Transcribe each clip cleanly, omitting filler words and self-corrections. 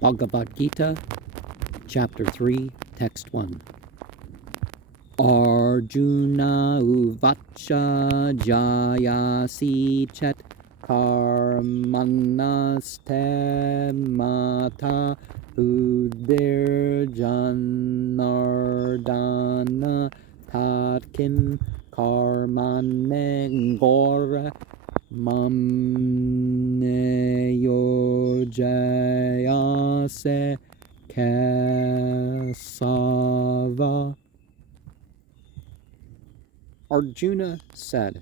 Bhagavad Gita, Chapter 3, Text 1. Arjuna uvacha jayasi chet karmanaste mata udir janardana tatkim karmane gora mamne yojayase kasava. Arjuna said,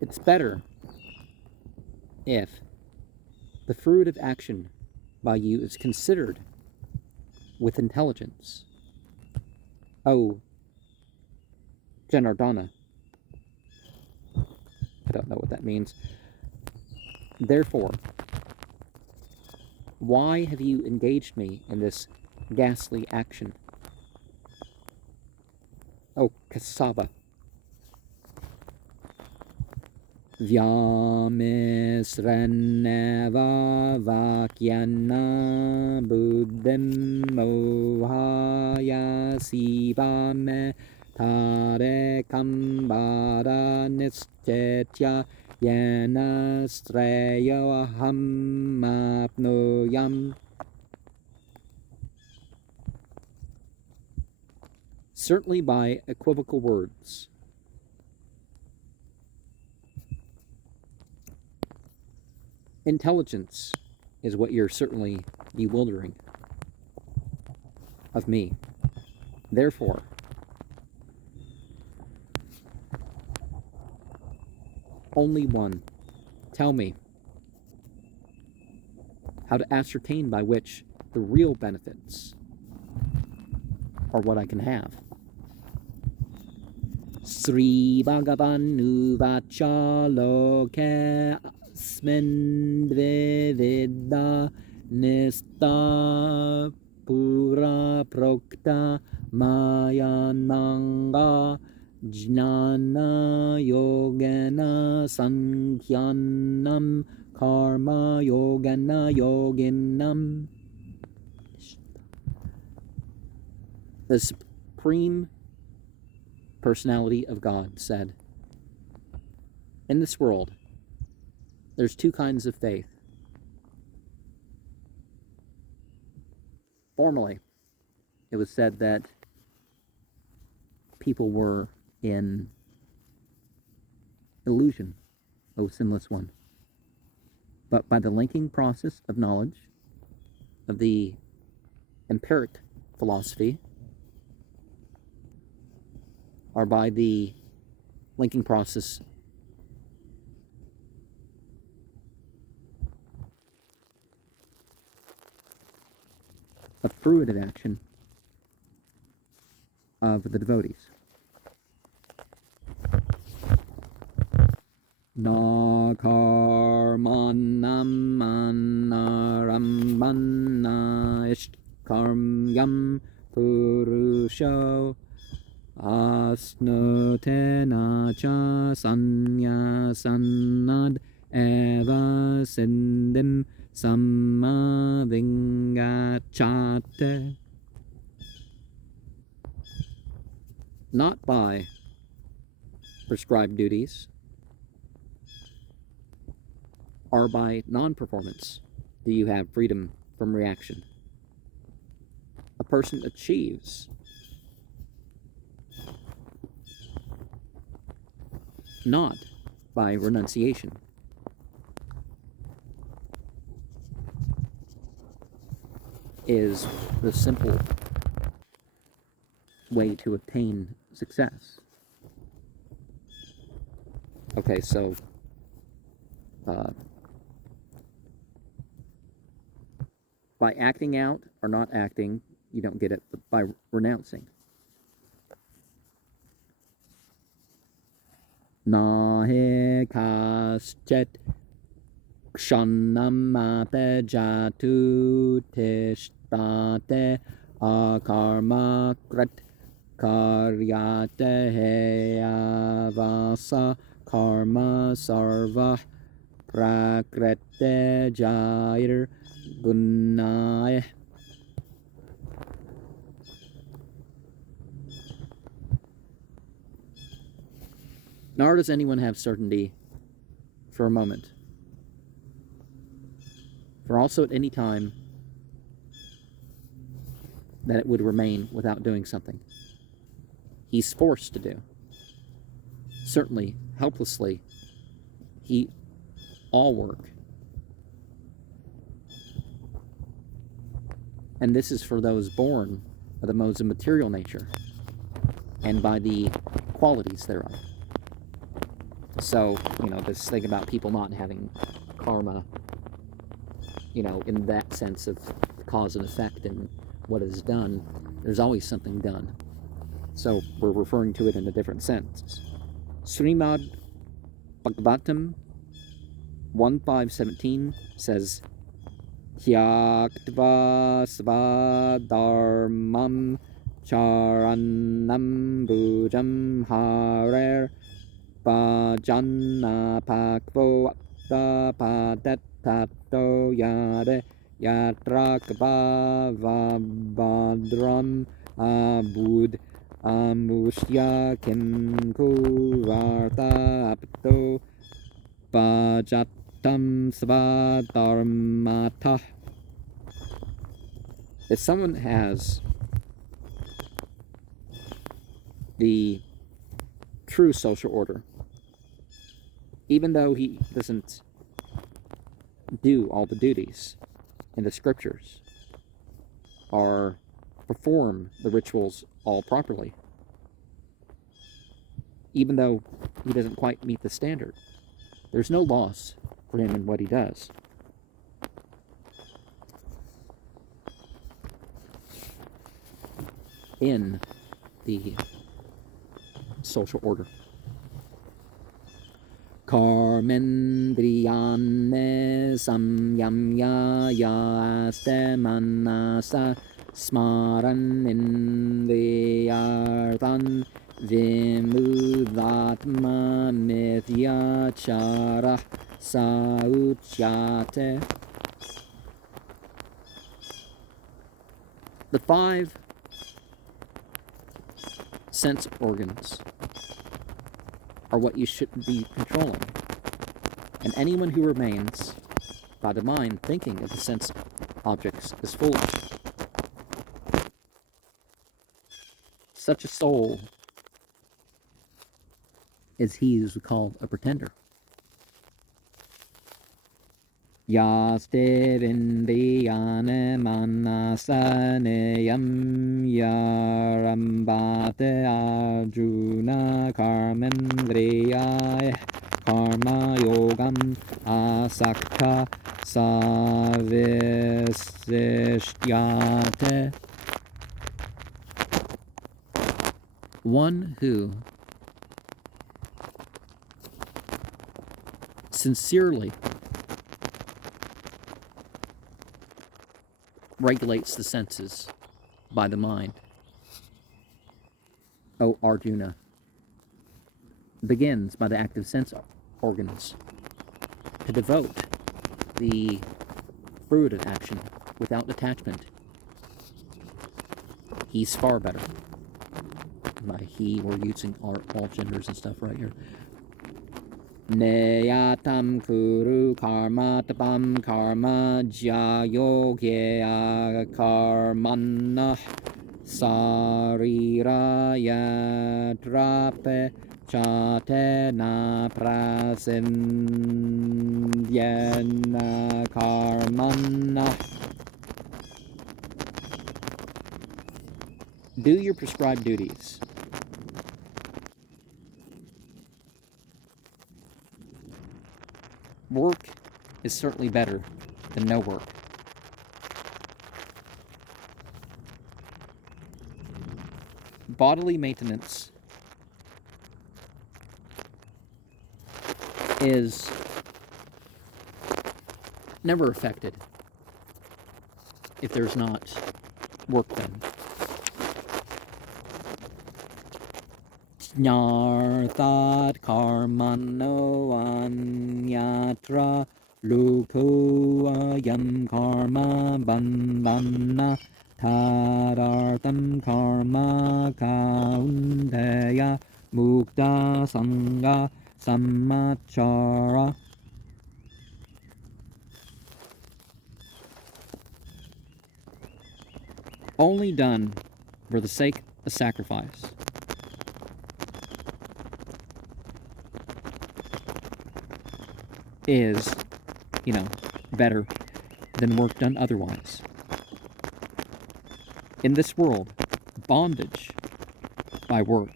"It's better if the fruit of action by you is considered with intelligence. Oh, Janardana." I don't know what that means. Therefore, why have you engaged me in this ghastly action? Oh, Kasava. Vyamisraneva vakyana buddhim mohaya sivame tare kambara nischetya yana streyo aham apnoyam. Certainly by equivocal words. Intelligence is what you're certainly bewildering of me. Therefore, only one, tell me how to ascertain by which the real benefits are what I can have. Sri Bhagavan Uvacha Loke Asmin Dvividha Nista Pura Prokta Mayananga Jnana Yogena Sankhyanam Karma Yogena Yoginam. The Supreme Personality of God said, "In this world, there's two kinds of faith. Formerly, it was said that people were in illusion, O sinless one. But by the linking process of knowledge, of the empiric philosophy, or by the linking process of fruitive action of the devotees. Na karmanam manarambana ishkarmyam purusho asnotena cha sanyasanad eva sindim samadingachate. Not by prescribed duties or by non-performance do you have freedom from reaction. A person achieves not by renunciation. Is the simple way to obtain success. Okay, so by acting out or not acting, you don't get it, but by renouncing. Nahe kaschet kshanam apejatu tishtate akarma krat karyate heyavasa karma sarva prakrite jair gunaya. Nor does anyone have certainty for a moment, for also at any time that it would remain without doing something. He's forced to do. Certainly, helplessly, all work. And this is for those born of the modes of material nature and by the qualities thereof. So, this thing about people not having karma, in that sense of cause and effect and what is done, there's always something done. So we're referring to it in a different sense. Srimad Bhagavatam 1.5.17 says, Hyaktva svadharmam charanam bhujam harer Bhajanna pakvo tato yade yatrak vabadram abud amushya kimku varta apto bhajatam svadharmata. If someone has the true social order, even though he doesn't do all the duties in the scriptures or perform the rituals all properly, even though he doesn't quite meet the standard, there's no loss for him in what he does. In the social order. Karmendriyane samyamya yaste manasa smaran indriyarthan vimudatma mithyachara sauchyate. The 5 sense organs are what you should be controlling. And anyone who remains by the mind thinking of the sense objects is foolish. Such a soul is he who is called a pretender. Yaste vindriyane manasaneyam yarambate arjuna karmendriyaya karma yogam asakta savisishtyate. One who sincerely regulates the senses by the mind, O Arjuna, begins by the active sense organs to devote the fruit of action without attachment. He's far better. By he, we're using all genders and stuff right here. Neyatam kuru karma tapam karma jayogya karmanah sariraya trape chate na prasindyana karmanah. Do your prescribed duties. Work is certainly better than no work. Bodily maintenance is never affected if there's not work done. Jnarthat karmano anyat yatra luko ayam karma bandhana tadartam karma kaunteya mukta sangha samachara. Only done for the sake of sacrifice. Is, better than work done otherwise. In this world, bondage by work,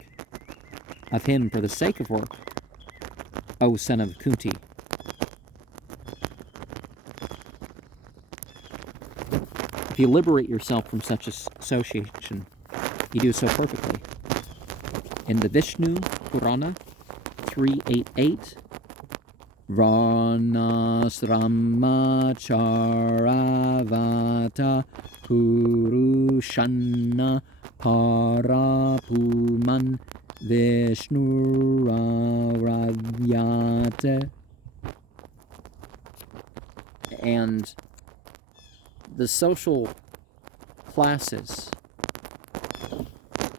of him for the sake of work, O son of Kunti. If you liberate yourself from such association, you do so perfectly. In the Vishnu Purana 388, Varnasramacharavata Purushanna Parapuman Vishnuravyate. And the social classes,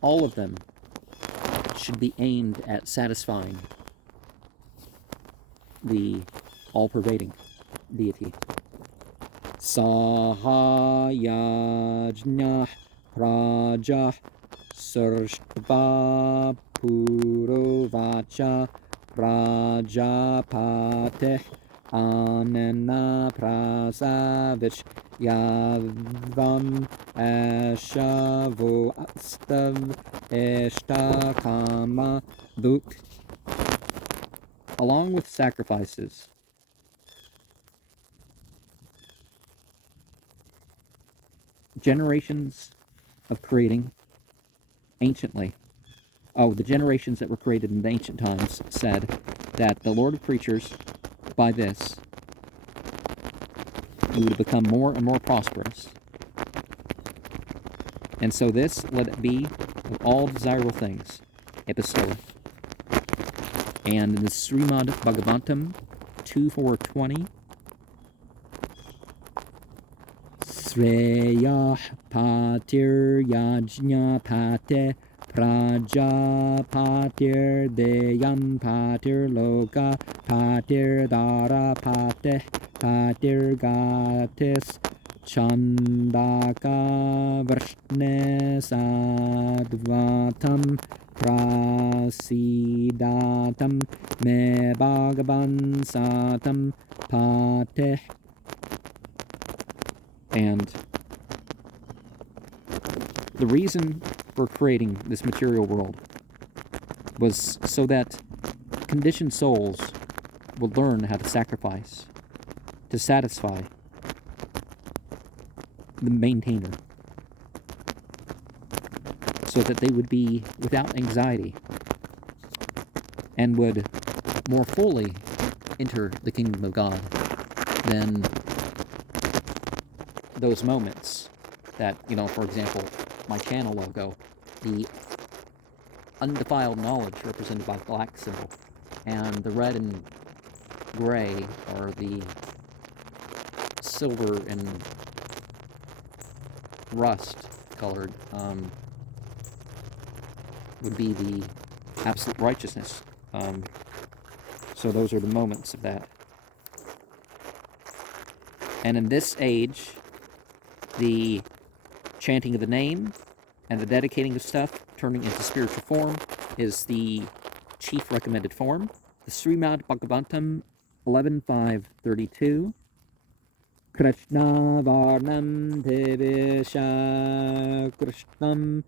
all of them, should be aimed at satisfying the all-pervading deity. Sahayajna Raja Sarshtva Purovacha Rajapate Anana Prasavich Yavam Ashavo Astav Eshtakama Duk. Along with sacrifices, generations of creating anciently, the generations that were created in the ancient times said that the Lord of Creatures, by this, he would become more and more prosperous. And so this, let it be of all desirable things, it bestoweth. And in the Srimad Bhagavatam 2.4.20, Sreyah patir yajna pate prajapatir deyam patir loka patir dara pate patir gatis chandaka vrshne sadvatam prasidatam me bhagavan satam pateh. And the reason for creating this material world was so that conditioned souls would learn how to sacrifice to satisfy the maintainer, so that they would be without anxiety and would more fully enter the kingdom of God than those moments that, for example, my channel logo, the undefiled knowledge represented by the black symbol, and the red and gray, or the silver and rust colored, would be the absolute righteousness. So those are the moments of that. And in this age, the chanting of the name and the dedicating of stuff, turning into spiritual form, is the chief recommended form. The Srimad Bhagavatam 11.5.32, Krishna Varnam Devisha Krishnam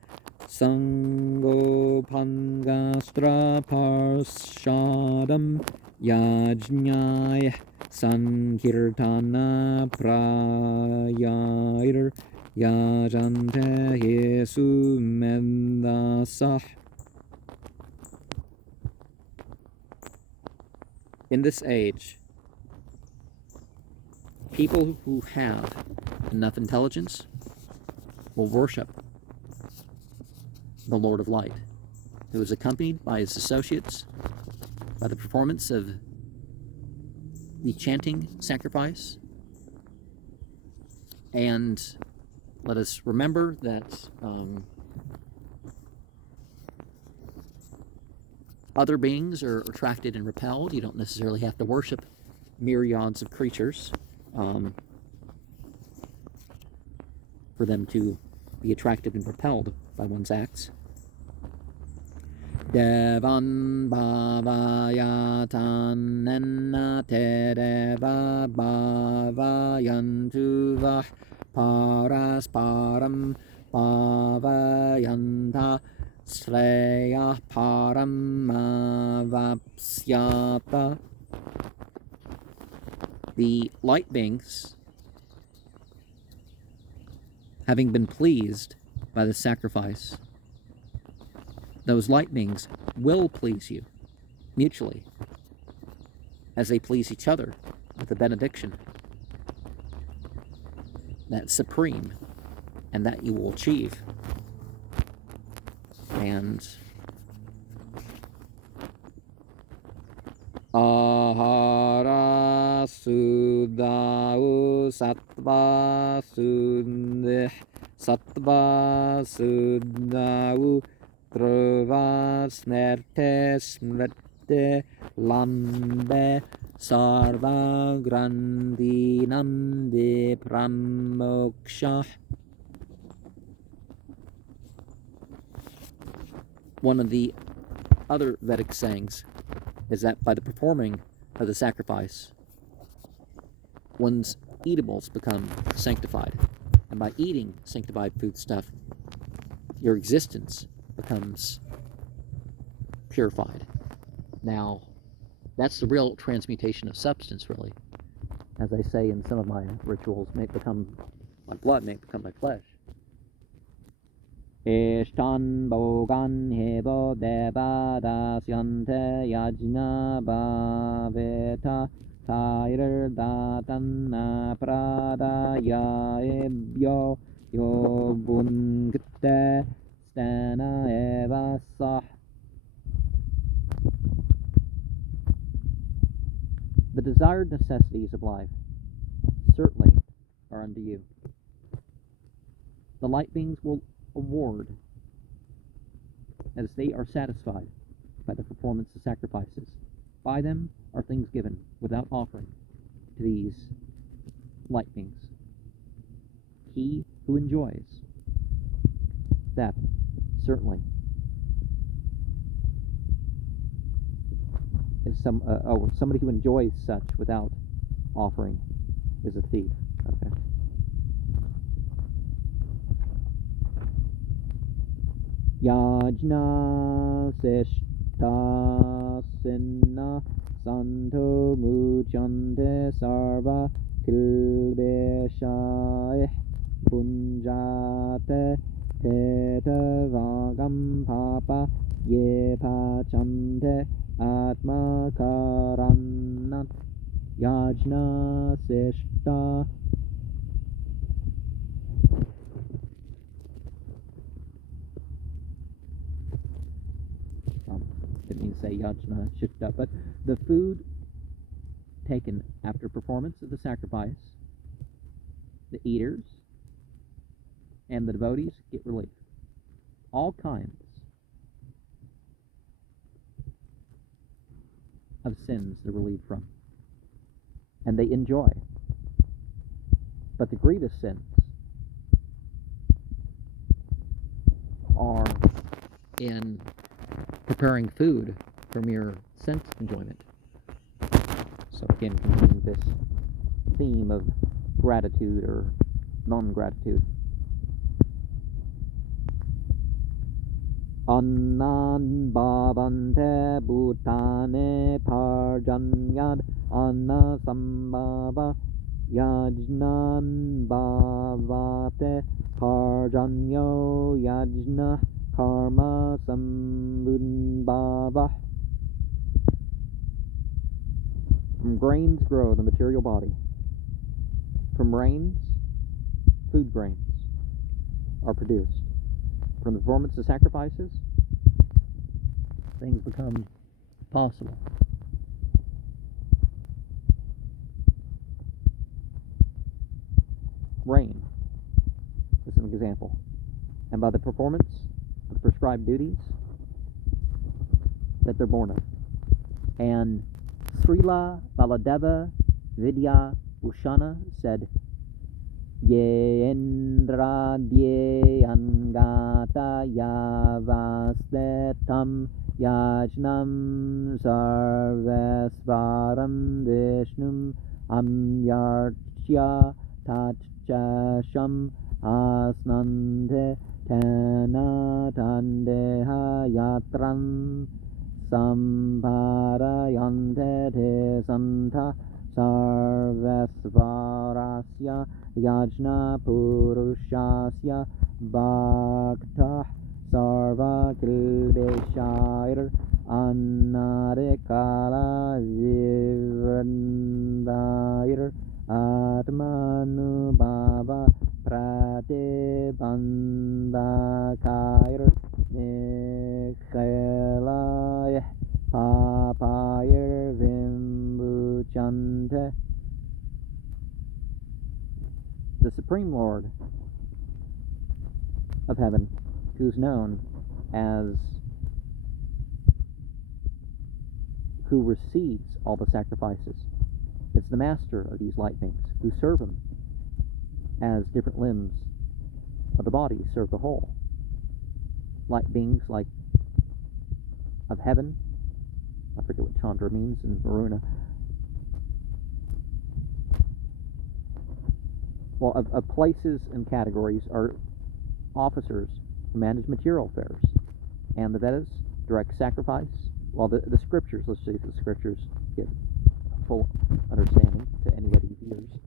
Sangopangastra Parshadam Yajñaya Sankirtana Prayair Yajante Yesu Mendasah. In this age, people who have enough intelligence will worship the Lord of Light, who is accompanied by his associates by the performance of the chanting sacrifice. And let us remember that other beings are attracted and repelled. You don't necessarily have to worship myriads of creatures for them to be attracted and repelled by one's acts. Devan bhavayatan nenna te deva bhavayantu vah parasparam bhavayanta Sreya paramavapsyata. The light beings, having been pleased by the sacrifice, those light beings will please you mutually as they please each other with the benediction. That's supreme, and that you will achieve. And ahara sudau sattva sundih sattva sudau trva smerte smrite lambe sarva grandinam vipramoksha. One of the other Vedic sayings is that by the performing of the sacrifice, one's eatables become sanctified. And by eating sanctified foodstuff, your existence becomes purified. Now, that's the real transmutation of substance, really. As I say in some of my rituals, may it become my blood, may it become my flesh. Ishtan bogan hebo deva dasyante yajna bhaveta tairer datana pradaya ebyo yogunkte stana eva sah. The desired necessities of life certainly are unto you. The light beings will award as they are satisfied by the performance of sacrifices. By them are things given without offering to these light beings. He who enjoys that certainly is somebody who enjoys such without offering is a thief. Okay. Yajna seshta sinna santo muchante sarva kilbeshaih punjate teta vagam papa ye pachante atma karanat. Yajna seshta. Didn't mean to say yajna shifta, but the food taken after performance of the sacrifice, the eaters and the devotees get relief. All kinds of sins they're relieved from, and they enjoy. But the grievous sins are in preparing food for mere sense enjoyment. So again, continuing this theme of gratitude or non-gratitude. Annan bhavante bhutane parjanyad anna sambhava yajnan bhavate parjanyo yajna karma sambhava. From grains grow the material body. From rains, food grains are produced. From the performance of sacrifices, things become possible. rain. This is an example. And by the performance of the prescribed duties that they're born of. And Srila Baladeva Vidya Bhushana said, Yendra Angata Yavastetam Yajnam Sarvesvaram Vishnum Amyarchya Tachasham Asnante Tena Tandeha Yatram Samparayante Te Santa Sarvesvarasya Yajna Purushasya Bhakta Sarva Kilbeshair Anarikala Vivrandair Atmanubhava Pratibandakair Nikhelay Papayir Vimbuchante. The Supreme Lord of Heaven, who's known as who receives all the sacrifices. It's the master of these light beings who serve him as different limbs of the body serve the whole. Light beings like of heaven, I forget what Chandra means in Varuna. Well, of places and categories are officers who manage material affairs. And the Vedas, direct sacrifice. Well, the scriptures, let's see if the scriptures get full understanding to anybody who hears,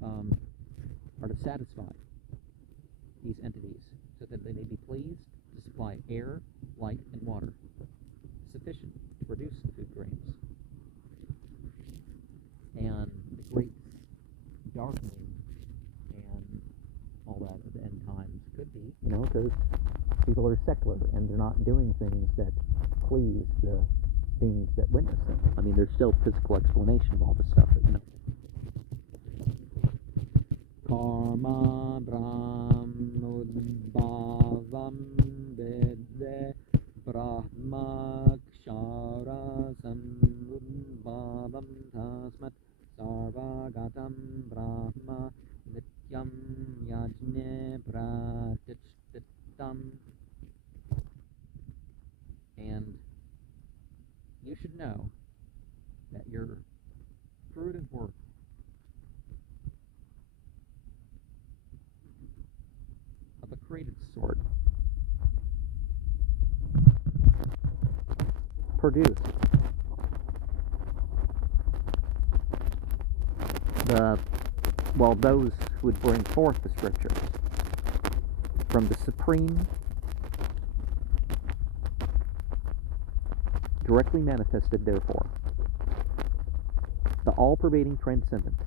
are to satisfy these entities so that they may be pleased to supply air, light, and water sufficient to produce the food grains. And the great darkening and all that at the end times could be, because people are secular and they're not doing things that please the beings that witness them. I mean, there's still physical explanation of all this stuff, but Karma Brahmudbhavam Vidve Brahma Kshara Samudbhavam Tasmat Sarvagatam Brahma Nityam Yajne Pratishtitam. And you should know that your fruit of work of a created sort produce those who would bring forth the scriptures from the supreme, directly manifested, therefore, the all-pervading transcendence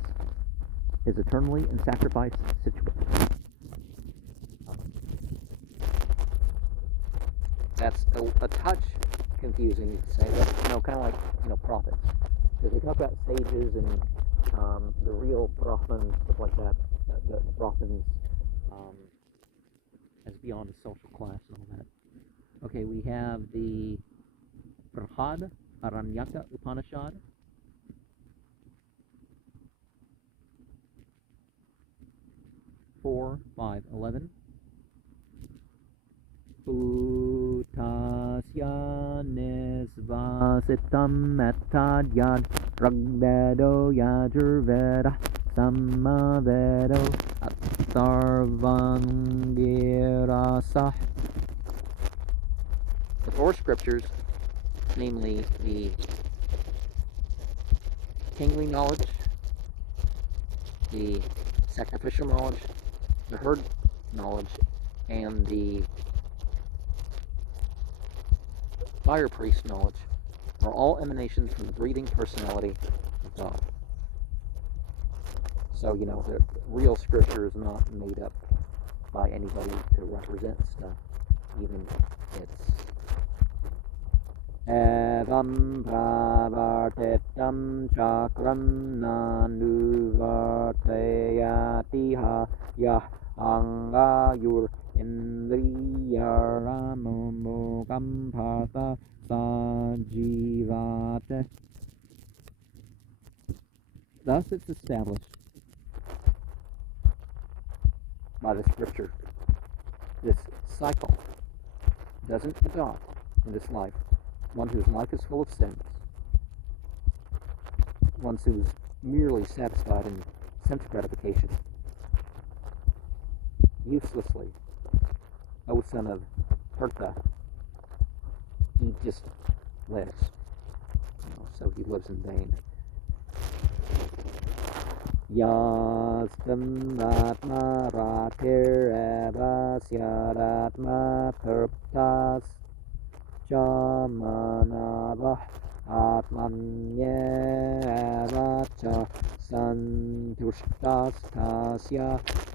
is eternally in sacrifice situated. That's a touch confusing, you could say, but, kind of like, prophets. Because they talk about sages and the real Brahmins, stuff like that, the Brahmins as beyond a social class and all that. Okay, we have the Brihad Aranyaka Upanishad. Four, 5, 11. Utasya nisvasitam etadyad ragvedo yajurveda sammavedo atharvangirasah. The four scriptures, namely the kingly knowledge, the sacrificial knowledge, the herd knowledge, and the fire priest knowledge, are all emanations from the breathing personality of God. So, the real scripture is not made up by anybody to represent stuff, even it's Evam pravartitam chakram nanuvartayatiha yah vayur indriyaramumukam partha sajivate. Thus it's established by the scripture. This cycle doesn't adopt in this life one whose life is full of sins, one who's merely satisfied in sense gratification, uselessly. O son of Pertha, he just lives. So he lives in vain. Yastam Atma Ratireva Syaratma Perptas Chamanava Atmanyeva Cha Santushtas Tasya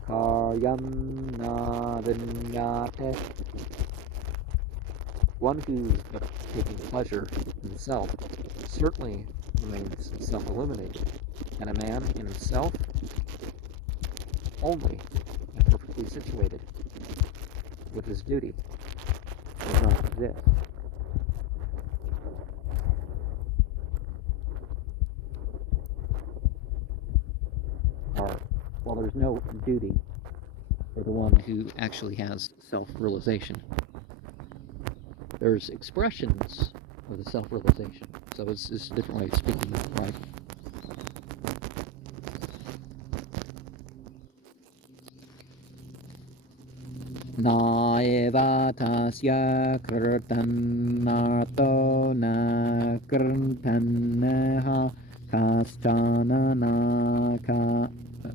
Karyam Navinyate. One who's taking pleasure in self certainly remains self-illuminated, and a man in himself only and perfectly situated with his duty does not exist. Well, there's no duty for the one who actually has self-realization. There's expressions of the self-realization. So it's a different way of speaking of it, right? Naeva tasya kirtanarto na kirtaneha kaschana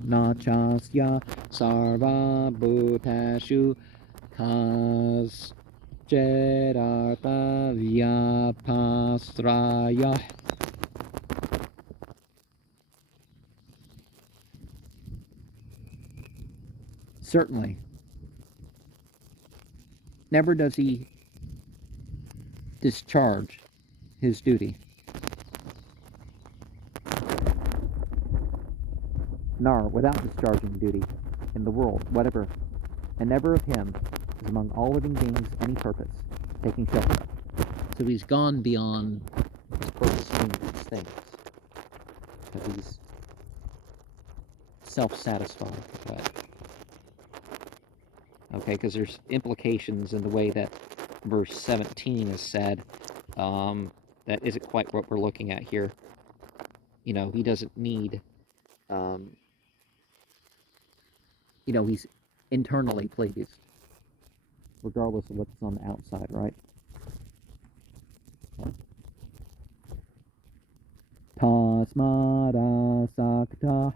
na chasya sarva bhutashu kascharartha vyapasraya. Certainly, never does he discharge his duty, nor without discharging duty in the world, whatever, and never of him is among all living beings any purpose, taking shelter of. So he's gone beyond his purpose in these things, because he's self-satisfied, right? Okay, because there's implications in the way that verse 17 is said that isn't quite what we're looking at here. He doesn't need, he's internally pleased, regardless of what's on the outside, right? Tasmada sakta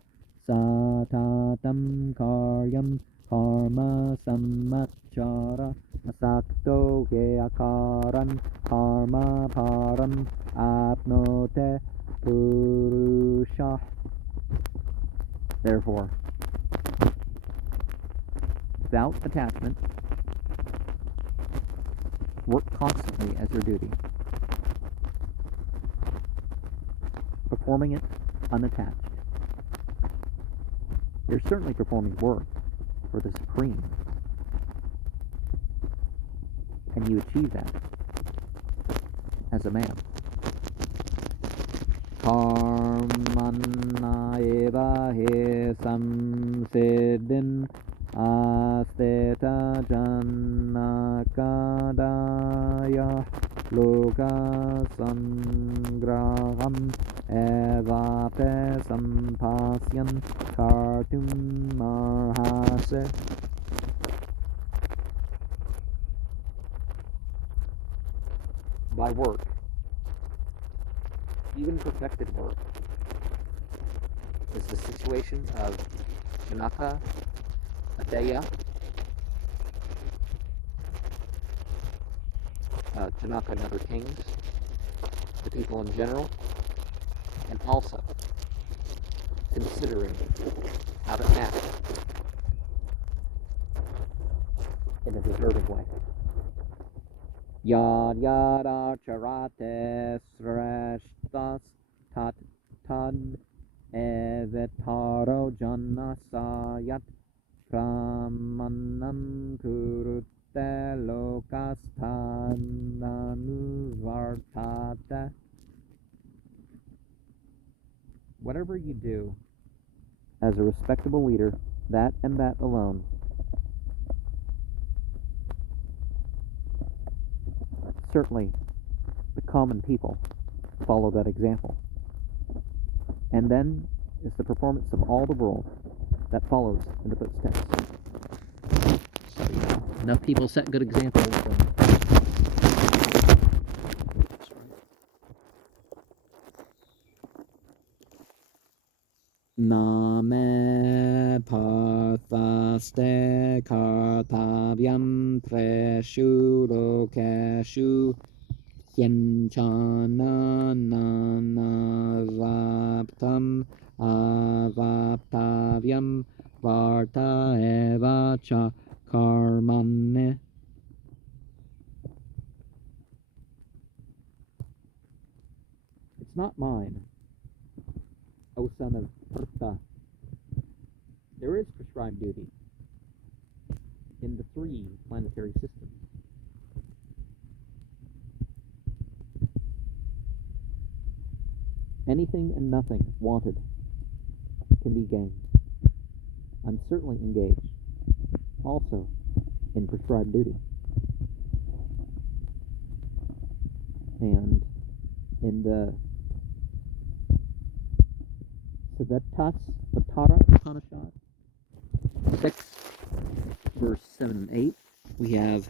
satatam karyam karma samachara asakto geakaran karma param apnote purusha. Therefore, without attachment, work constantly as your duty, performing it unattached. You're certainly performing work for the Supreme, and you achieve that as a man. Karmanna eva he samsiddhin asteta jannakadaya loka sangraham evape sampasyan kartum marhase. By work, even perfected work, is the situation of Janaka, Adeya, Janaka and other kings, the people in general, and also considering how to act in a deserving way. Yad yad archarate sreshtas tat tad evetaro janasayat Pramanam kurutte lokastananuvartata. Whatever you do as a respectable leader, that and that alone, certainly the common people follow that example. And then is the performance of all the world that follows in the footsteps. So, enough people set good examples. Name parthaste kartavyam treshu lokeshu hyenchana nanavaptam avaptavyam varta eva cha karmane. It's not mine, O son of Partha. There is prescribed duty in the 3 planetary systems. Anything and nothing wanted can be gained. I'm certainly engaged also in prescribed duty. And in the Savetas Vatara Upanishad 6, verse 7 and 8, we have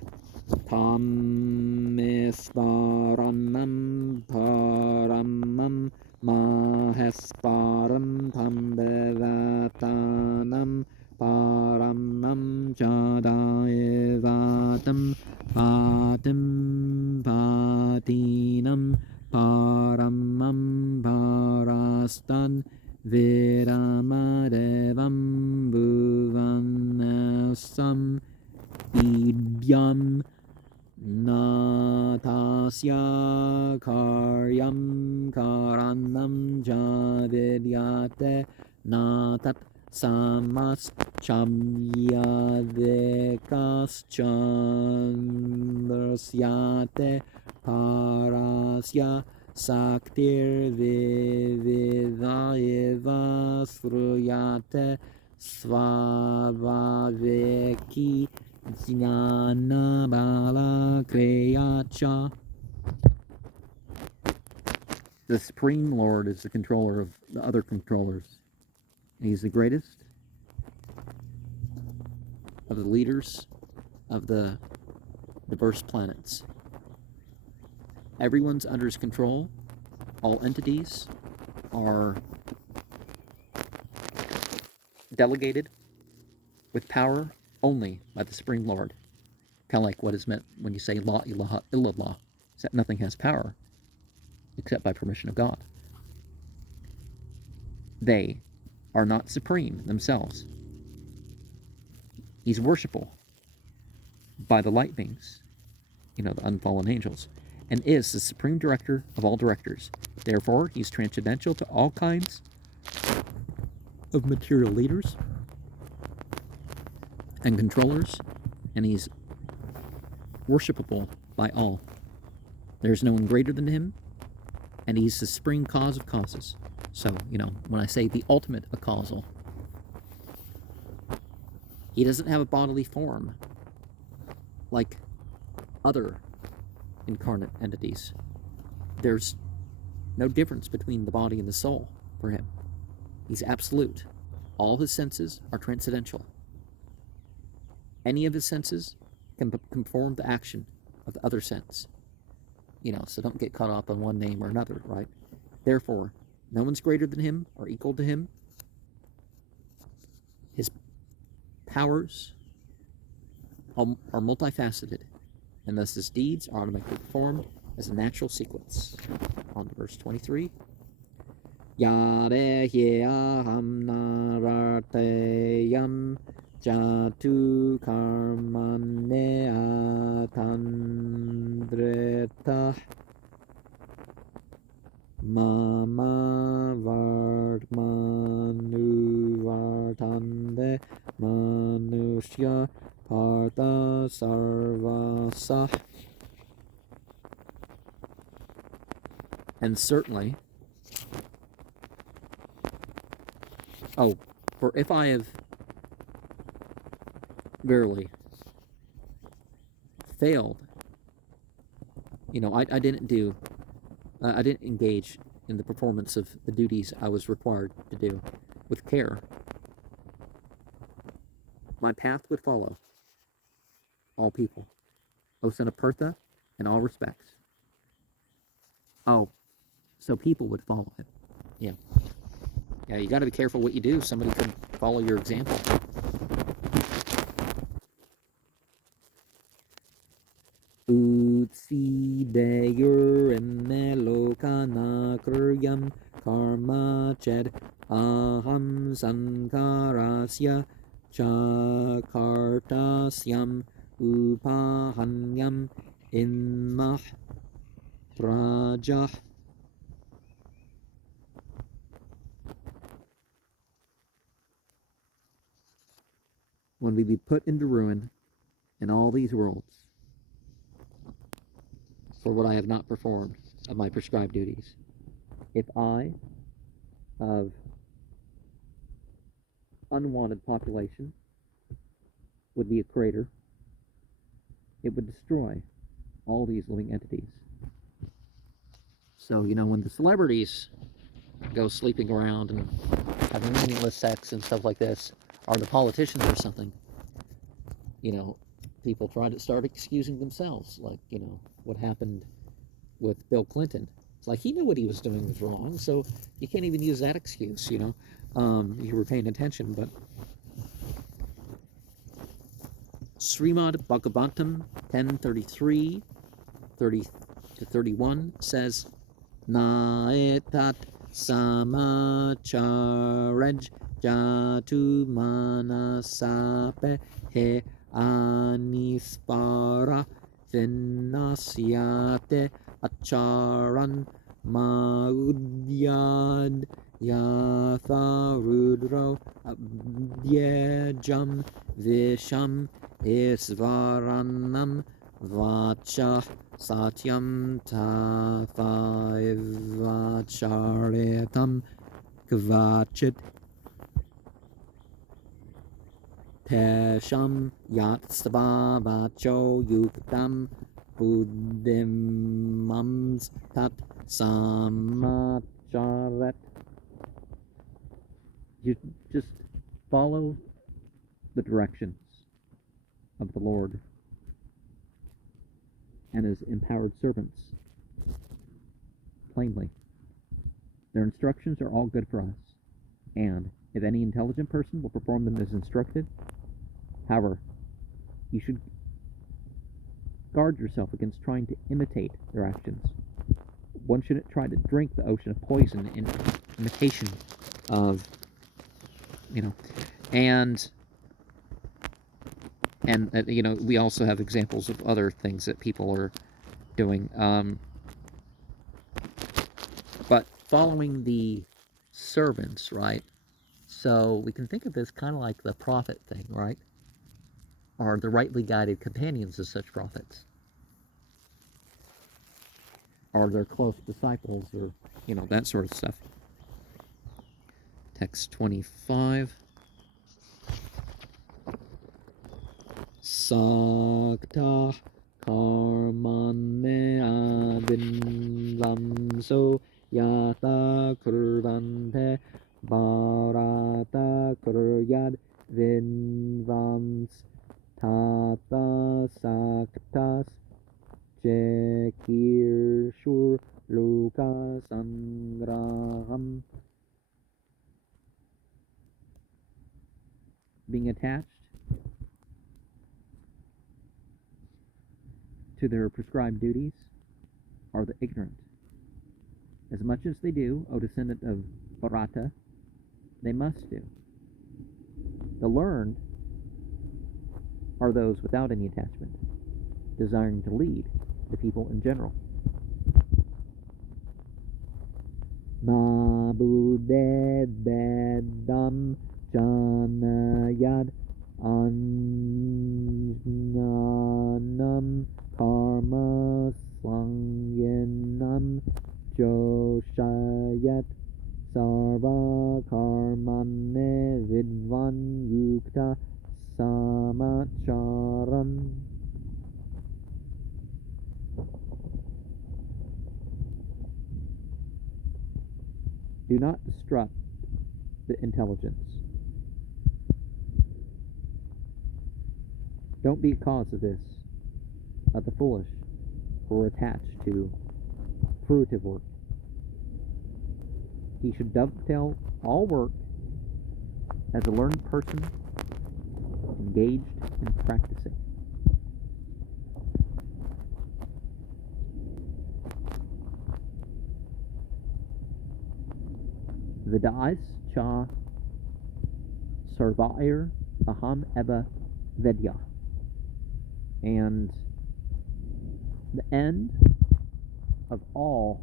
Tammisvaranam Paramam Mahesparam Tambevatanam Paramam Jadaevatam Patim Patinam Paramam Parastan Viramadevam Bhuvanasam Idyam Natasya Karyam Karanam Javidyate Natat Samas Chamyadekas Chandrasyate Parasya Saktir Vividayeva Sruyate Svavaveki Jnana Bala Kriyacha. The Supreme Lord is the controller of the other controllers. He's the greatest of the leaders of the diverse planets. Everyone's under his control. All entities are delegated with power only by the Supreme Lord. Kind of like what is meant when you say La ilaha illallah, that nothing has power except by permission of God. They are not supreme themselves. He's worshipable by the light beings, the unfallen angels, and is the supreme director of all directors. Therefore, he's transcendental to all kinds of material leaders and controllers, and he's worshipable by all. There's no one greater than him, and he's the supreme cause of causes. So, when I say the ultimate acausal, he doesn't have a bodily form like other incarnate entities. There's no difference between the body and the soul for him. He's absolute. All his senses are transcendental. Any of his senses can perform the action of the other sense. So don't get caught up on one name or another, right? Therefore, no one's greater than him or equal to him. His powers are multifaceted, and thus his deeds are automatically performed as a natural sequence. On to verse 23. Yarehyaham narateyam jatu karmane atandretah mama vartmanu vartande manu Anushya Partha Sarvasa. And certainly, for if I have verily failed, I didn't engage in the performance of the duties I was required to do with care, my path would follow all people, O son of Pertha, in all respects. Oh, so people would follow it. Yeah. Yeah, you got to be careful what you do. Somebody could follow your example. Utsi deyur emelokana kuryam karma ched aham sankarasya chakartasyam upahanyam inmah prajah. When we be put into ruin in all these worlds for what I have not performed of my prescribed duties, if I, of unwanted population, would be a crater, it would destroy all these living entities. So, when the celebrities go sleeping around and having meaningless sex and stuff like this, or the politicians or something, people try to start excusing themselves, like, what happened with Bill Clinton. It's like he knew what he was doing was wrong, so you can't even use that excuse, you were paying attention. But Srimad Bhagavatam 10:33, 30 to 31 says, Naetat samacharaj jatu manasape he anispara vinasyate acharan maudyad yatha rudro abhyajam visham isvaranam vacha satyam tathaivacharetam kvachit tesham yatsvavacho yuktam buddhimams tat samacharet. You just follow the directions of the Lord and his empowered servants plainly. Their instructions are all good for us, and if any intelligent person will perform them as instructed, however, you should guard yourself against trying to imitate their actions. One shouldn't try to drink the ocean of poison in imitation of, and we also have examples of other things that people are doing. But following the servants, right? So we can think of this kind of like the prophet thing, right? Or the rightly guided companions of such prophets. Or their close disciples, or, that sort of stuff. Text 25. Sakta karmane adinvamso yata kurvante bharata kuryad vinvams tata saktas jekirshur luka sangraham. Being attached to their prescribed duties are the ignorant. As much as they do, O descendant of Bharata, they must do. The learned are those without any attachment, desiring to lead the people in general. Ma buddhe bedam janayad Anjnanam karma sangyenam joshayat sarva karmane vidvan yukta samacharam. Do not disrupt the intelligence. Don't be a cause of this, of the foolish who are attached to fruitive work. He should dovetail all work as a learned person engaged in practicing. Vidas cha sarvair aham eva vedya. And the end of all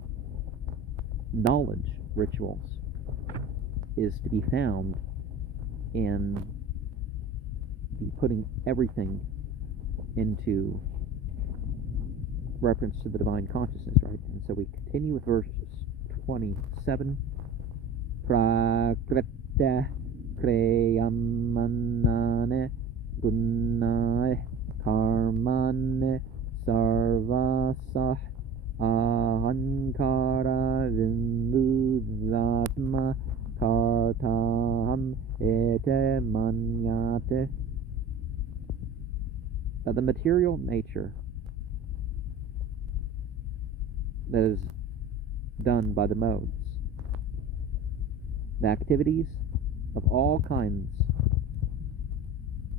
knowledge rituals is to be found in the putting everything into reference to the divine consciousness, right? And so we continue with verse 27. Prakrita kreyamanane gunae karmane sarvasah ahankara vimudhatma kartaham ete manyate. The material nature that is done by the modes, the activities of all kinds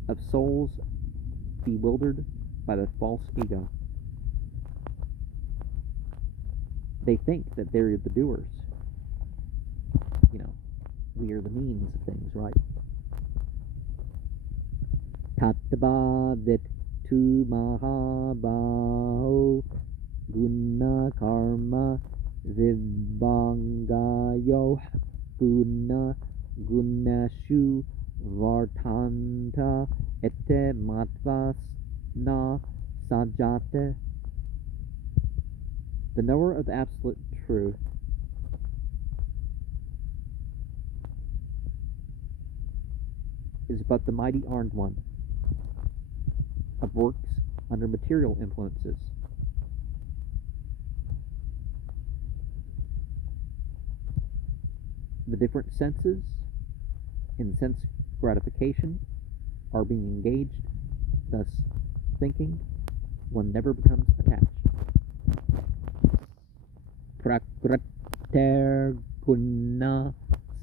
of souls bewildered by the false ego. They think that they're the doers. We are the means of things, right? Tattva vit tu mahabaho guna karma vibhangayo guna gunashu vartanta ete matvas na sajate. The knower of the absolute truth is but the mighty armed one of works under material influences. The different senses in sense gratification are being engaged, thus thinking one never becomes attached. Prakriter guna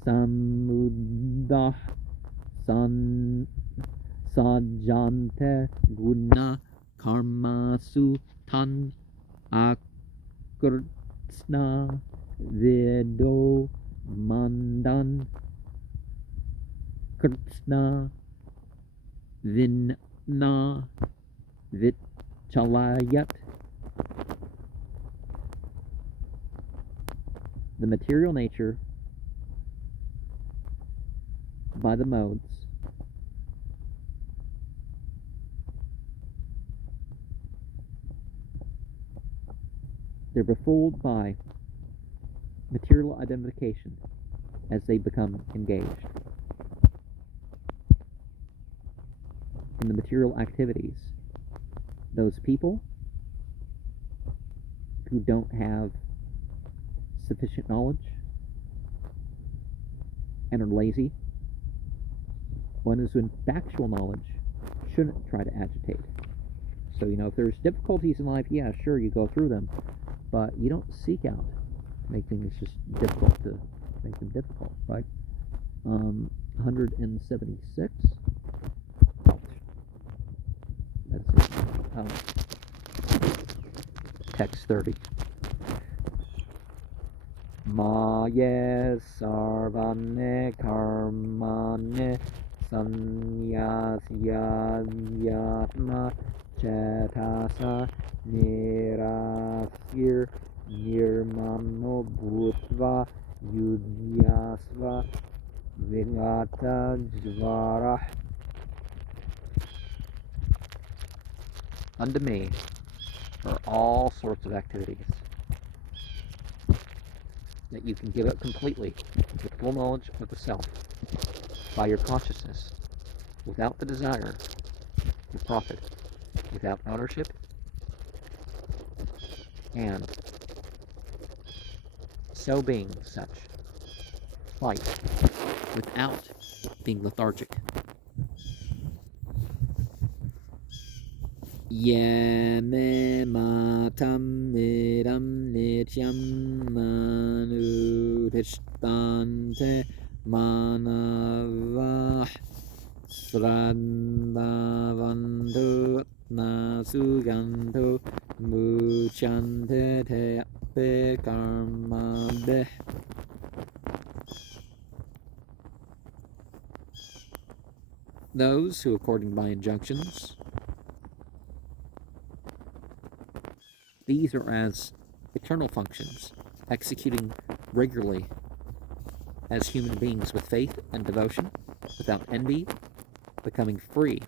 samudah sajante guna karmasu tan akrtsna vedo mandan krtsna vinna vitchalayat. The material nature by the modes they're befooled by material identification as they become engaged in the material activities. Those people who don't have sufficient knowledge and are lazy, one who's in factual knowledge shouldn't try to agitate. So, if there's difficulties in life, yeah, sure, you go through them, but you don't seek out to make things just difficult to make them difficult, right? 176. That's it. Text 30. Maye sarvane karmane sanyasyatma chetasa nirasir nirmamo bhutva yudhyasva vingata jvara. unto me are all sorts of activities that you can give up completely with full knowledge of the self by your consciousness, without the desire for profit, without ownership, and so being such, light, without being lethargic. Yame matam idam nityam manudhishtante manavah srandavantu nasuyantu muchante te karmabeh. Those who, according to my injunctions, these are as eternal functions, executing regularly as human beings with faith and devotion, without envy, becoming free,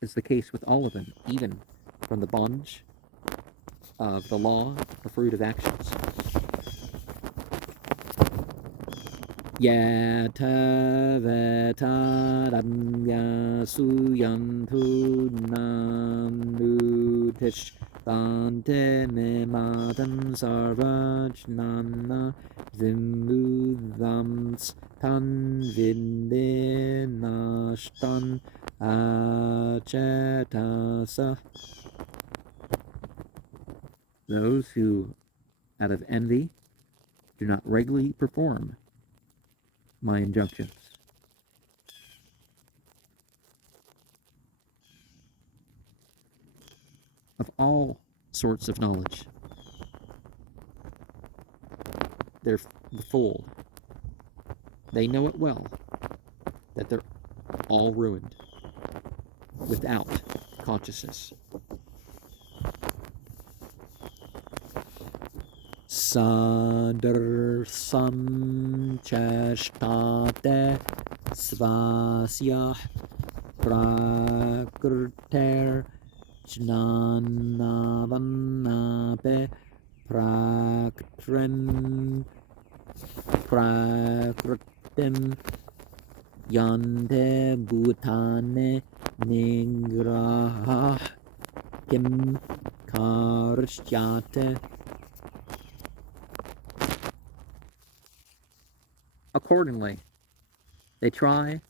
is the case with all of them, even from the bondage of the law, the fruit of actions. Yata vetaramya suyantu namnutish tante me matam sarvajnana zimudvams tan vindinashtan achetasa. Those who, out of envy, do not regularly perform my injunctions, of all sorts of knowledge, they're fooled. They know it well that they're all ruined without consciousness. Sadarsam chashtate svasya prakrter jnanavannape prakritim yante bhutane nigraha kim karishyate. Accordingly, they try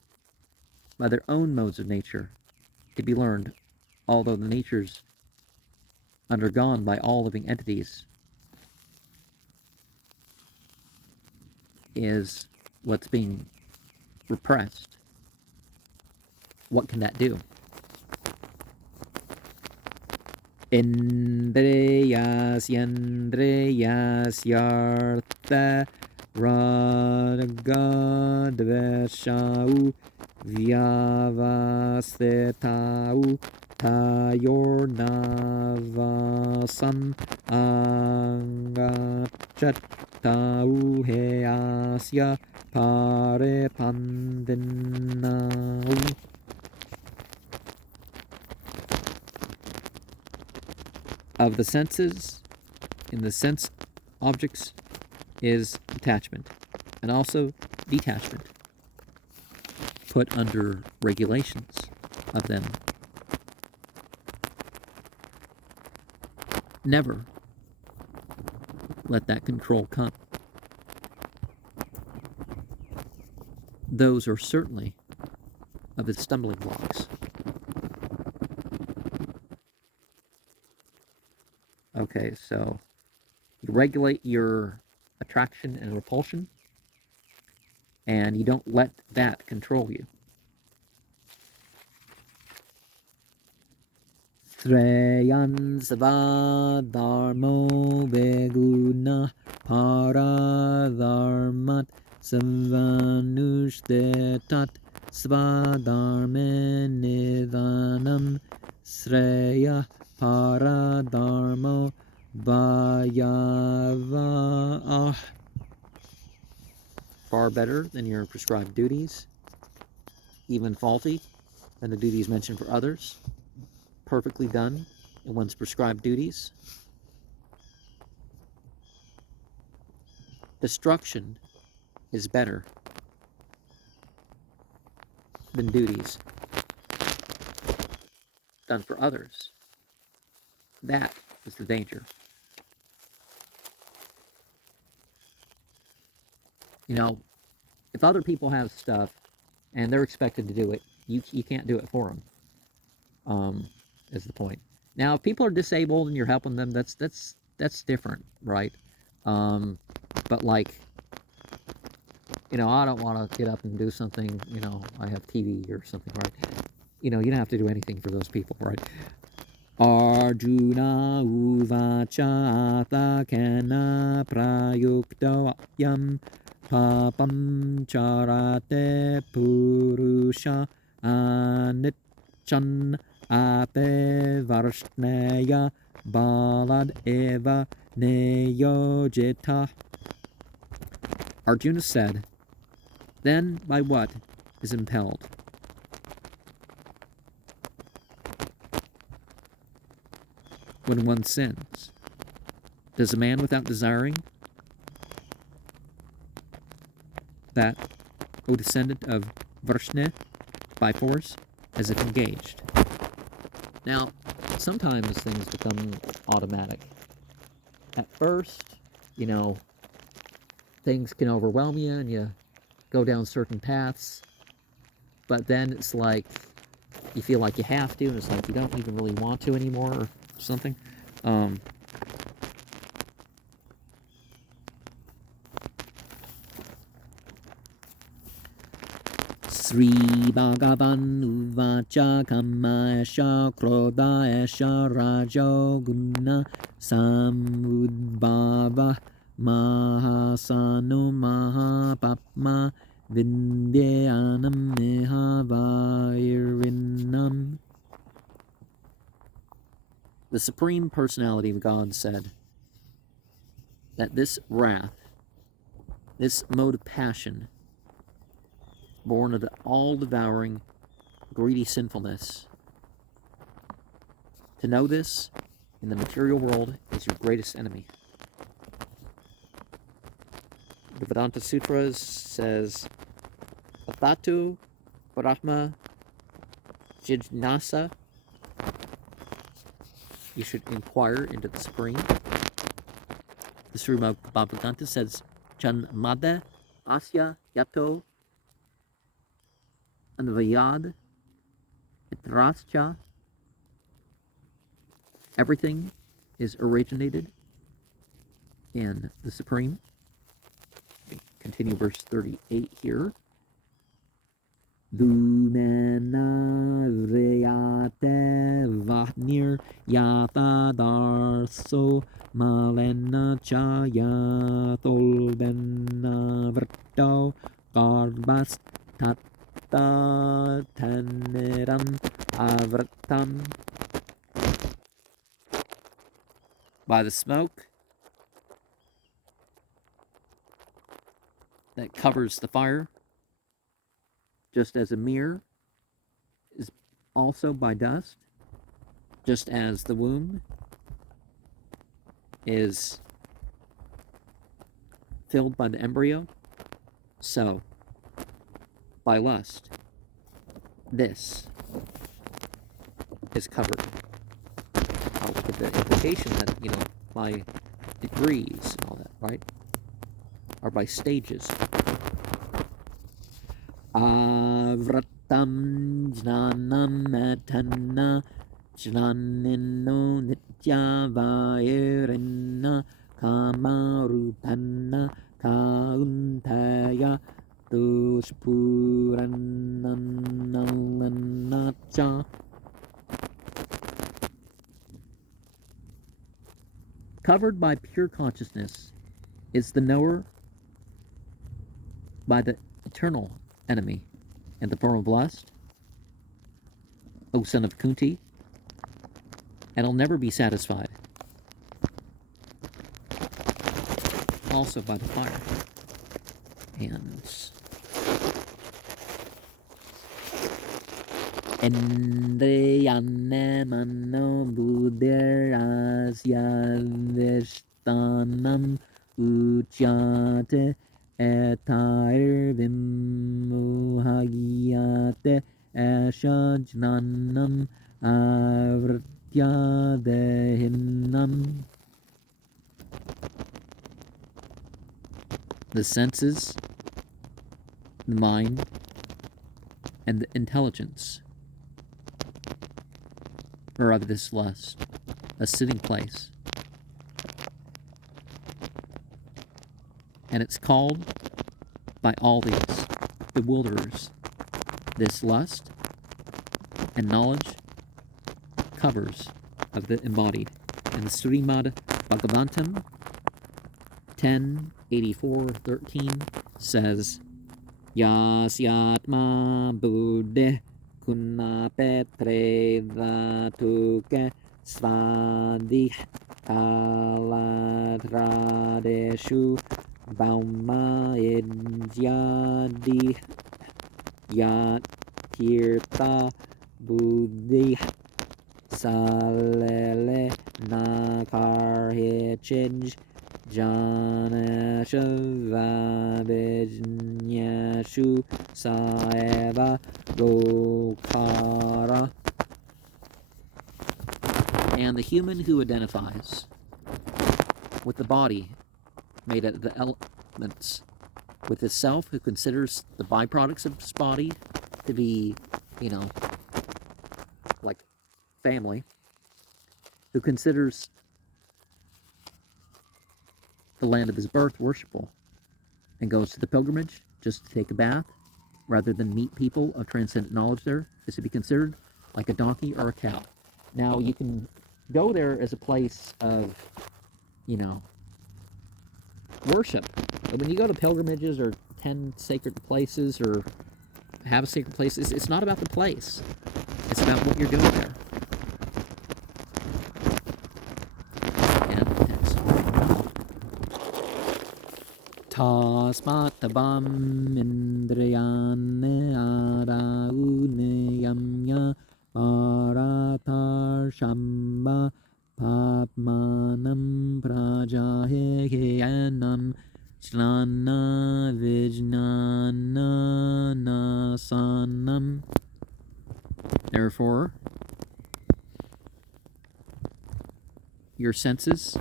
by their own modes of nature to be learned, although the natures undergone by all living entities is what's being repressed. What can that do? Indriyas yartha Radgadveshau Vyavastetau Tayornavasan Angachatau Heasya Parepandinau. Of the senses, in the sense objects, is attachment, and also detachment, put under regulations of them. Never let that control come. Those are certainly of the stumbling blocks. Okay, so you regulate your attraction and repulsion, and you don't let that control you. Sreyan svadharmo veguna paradharmat savanushdetat svadharme nivanam sreya paradharmo vayava. Far better than your prescribed duties, even faulty, than the duties mentioned for others, perfectly done in one's prescribed duties. Destruction is better than duties done for others. That is the danger. You know, if other people have stuff and they're expected to do it, you can't do it for them. Is the point. Now, if people are disabled and you're helping them, that's different, right? But like, I don't want to get up and do something. I have TV or something, right? You don't have to do anything for those people, right? Arjuna uvacha atakena prayukto yam papam charate purusha anichan ape varshneya balad eva neyojita. Arjuna said, then by what is impelled? When one sins, does a man without desiring that, O descendant of Vrishna, by force, as if engaged? Now, sometimes things become automatic. At first, things can overwhelm you and you go down certain paths, but then it's like you feel like you have to, and it's like you don't even really want to anymore or something. Sri Bhagavan Uvacha Kama Esha Krodha Esha Rajo Guna Samudbhava Mahasanu Mahapapma Vindhyanam Mehavairinam. The Supreme Personality of God said that this wrath, this mode of passion, born of the all-devouring, greedy sinfulness, to know this in the material world is your greatest enemy. The Vedanta Sutras says, Athatu Brahma Jijnasa. You should inquire into the Supreme. The Srimad Bhagavad Gita says, Janmada Asya Yato Anvayad Itrascha. Everything is originated in the Supreme. Continue verse 38 here. Dhumena vreyate vahnir yata darso malena chayatolbena vrto garbas tatta teneram avratam. By the smoke that covers the fire, just as a mirror is also by dust, just as the womb is filled by the embryo, so by lust, this is covered. With the implication that, by degrees and all that, right? Or by stages. Avratam jnanam etana jnanino nitya vairina kamarupanna kauntaya dushpurananacha. Covered by pure consciousness is the knower by the eternal enemy in the form of lust, O son of Kunti, and will never be satisfied. Also by the fire. And Endriyane mano buddhirasya vishtanam uchyate etair vimuhagyate ashajnanam avrityadehinam. The senses, the mind, and the intelligence are of this lust, a sitting place. And it's called by all these bewilderers. This lust and knowledge covers of the embodied. And the Srimad Bhagavatam 10:84-13 says, Yasyatma buddhe kunna petre dhatuke svadih kalatradeshu bauma idyadi yat kirta buddhi salele nakarhechij Janashavabijnyashu saeva gokara. And the human who identifies with the body made of the elements, with the self who considers the byproducts of his body to be, like family, who considers the land of his birth worshipful, and goes to the pilgrimage just to take a bath, rather than meet people of transcendent knowledge there, is to be considered like a donkey or a cow. Now, you can go there as a place of, worship. But when you go to pilgrimages or 10 sacred places or have a sacred place, it's not about the place. It's about what you're doing there. Tasmat tabam indriyane araune yamya paratar shamba papmanam prajaheyanam shlana vijnana nasanam. Therefore, your senses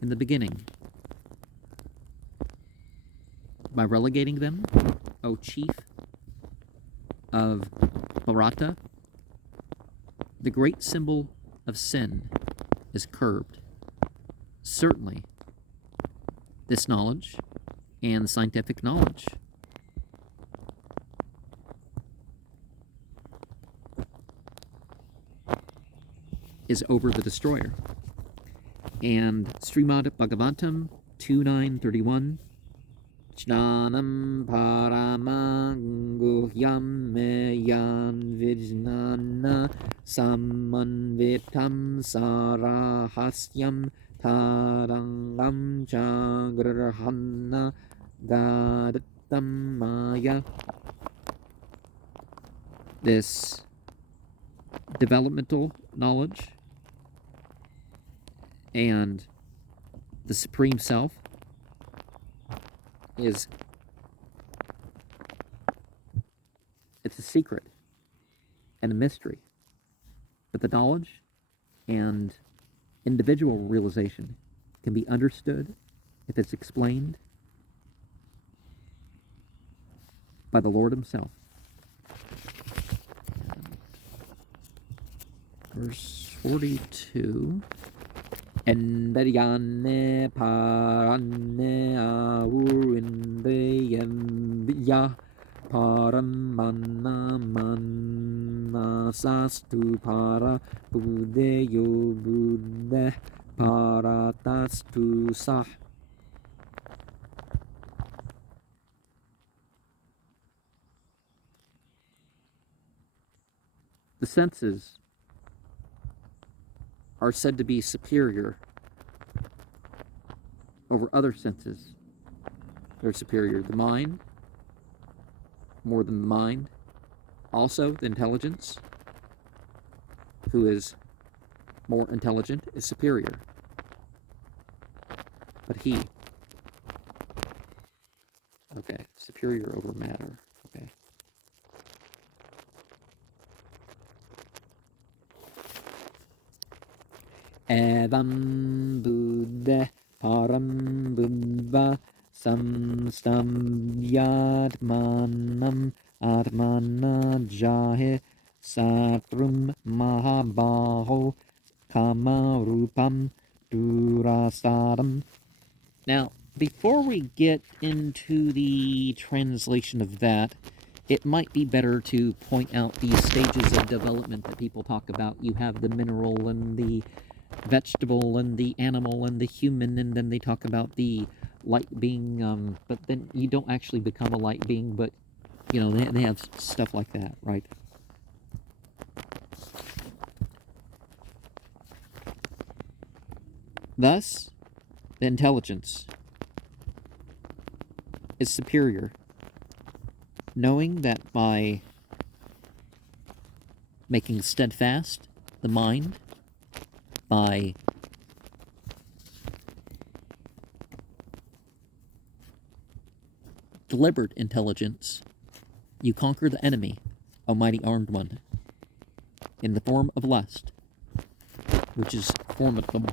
in the beginning, by relegating them, O chief of Bharata, the great symbol of sin is curbed. Certainly, this knowledge and scientific knowledge is over the destroyer. And Srimad Bhagavatam 2:9-31, Jnanam paramanguhyam meyan vijnana samanvitam sarahasyam tarangam chagrahana gadatam maya. This developmental knowledge and the Supreme Self it's a secret and a mystery, but the knowledge and individual realization can be understood if it's explained by the Lord Himself. Verse 42. Endaryane parane aurindriyamya paramana manasastu para buddheyo buddhe paratastu sah. The senses are said to be superior over other senses. They're superior. The mind, more than the mind. Also, the intelligence, who is more intelligent is superior. But he, okay, superior over matter, okay. Evam Buddha Param Buddha Samstamyatmanam Atmana Jahe Satrum Mahabaho Kamarupam Durasadam. Now, before we get into the translation of that, it might be better to point out the stages of development that people talk about. You have the mineral and the vegetable and the animal and the human, and then they talk about the light being, but then you don't actually become a light being, but, you know, they have stuff like that, right? Thus, the intelligence is superior, knowing that by making steadfast the mind, by deliberate intelligence, you conquer the enemy, O mighty armed one, in the form of lust, which is formidable.